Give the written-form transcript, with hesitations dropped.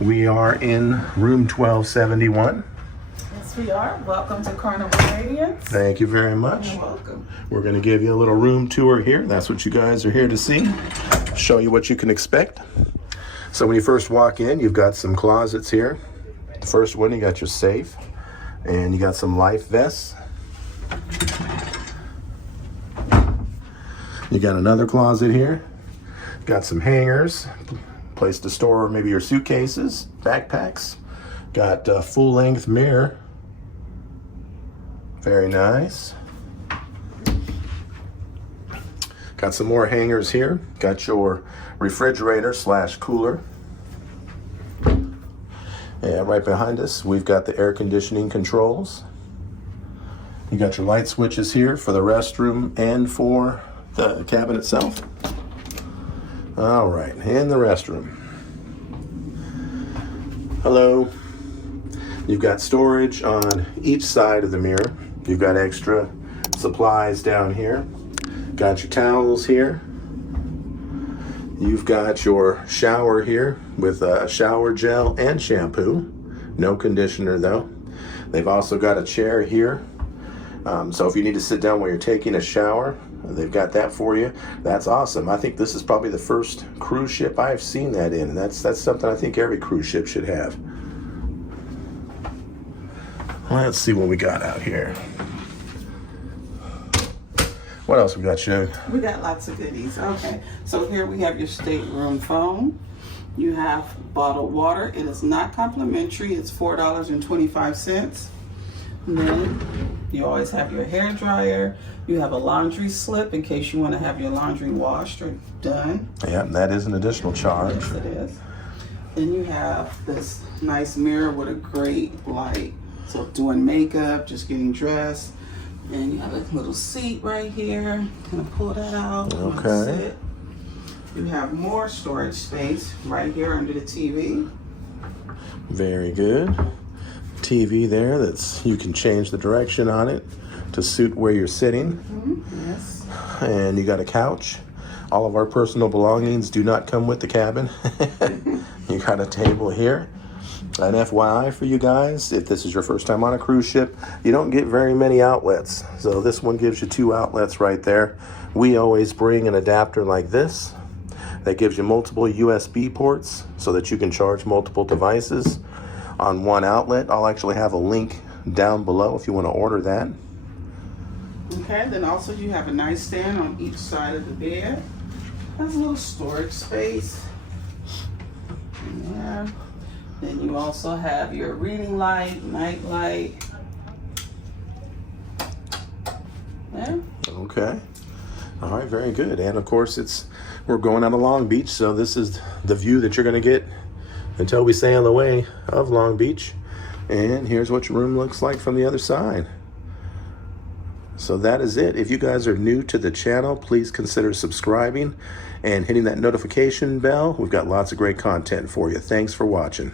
We are in room 1271. Yes, we are. Welcome to Carnival Radiance. Thank you very much. You're welcome. We're going to give you a little room tour here. That's what you guys are here to see. Show you what you can expect. So when you first walk in, you've got some closets here. The first one, you got your safe, and you got some life vests. You got another closet here. Got some hangers, place to store maybe your suitcases, backpacks. Got a full-length mirror. Very nice. Got some more hangers here. Got your refrigerator / cooler. And right behind us, we've got the air conditioning controls. You got your light switches here for the restroom and for the cabin itself. All right, in the restroom. Hello. You've got storage on each side of the mirror. You've got extra supplies down here. Got your towels here. You've got your shower here with a shower gel and shampoo. No conditioner though. They've also got a chair here. So if you need to sit down while you're taking a shower, they've got that for you. That's awesome. I think this is probably the first cruise ship I've seen that in, and that's something I think every cruise ship should have. Let's see what we got out here. What else we got, Shug? We got lots of goodies. Okay, so here we have your stateroom phone. You have bottled water. It is not complimentary. It's $4.25. And then you always have your hair dryer. You have a laundry slip in case you want to have your laundry washed or done. Yeah, that is an additional charge. Yes, it is. Then you have this nice mirror with a great light. So doing makeup, just getting dressed. And you have a little seat right here. Gonna pull that out. Okay. You have more storage space right here under the TV. Very good. TV there that's you can change the direction on it to suit where you're sitting. Mm-hmm. Yes. And you got a couch. All of our personal belongings do not come with the cabin. You got a table here. An FYI for you guys, if this is your first time on a cruise ship, you don't get very many outlets. So this one gives you 2 outlets right there. We always bring an adapter like this that gives you multiple USB ports so that you can charge multiple devices on one outlet. I'll actually have a link down below if you want to order that. Okay, then also you have a nightstand on each side of the bed. That's a little storage space. Yeah. Then you also have your reading light, night light. There. Okay. All right, very good. And of course, we're going out of Long Beach, so this is the view that you're going to get until we sail away of Long Beach. And here's what your room looks like from the other side. So that is it. If you guys are new to the channel, please consider subscribing and hitting that notification bell. We've got lots of great content for you. Thanks for watching.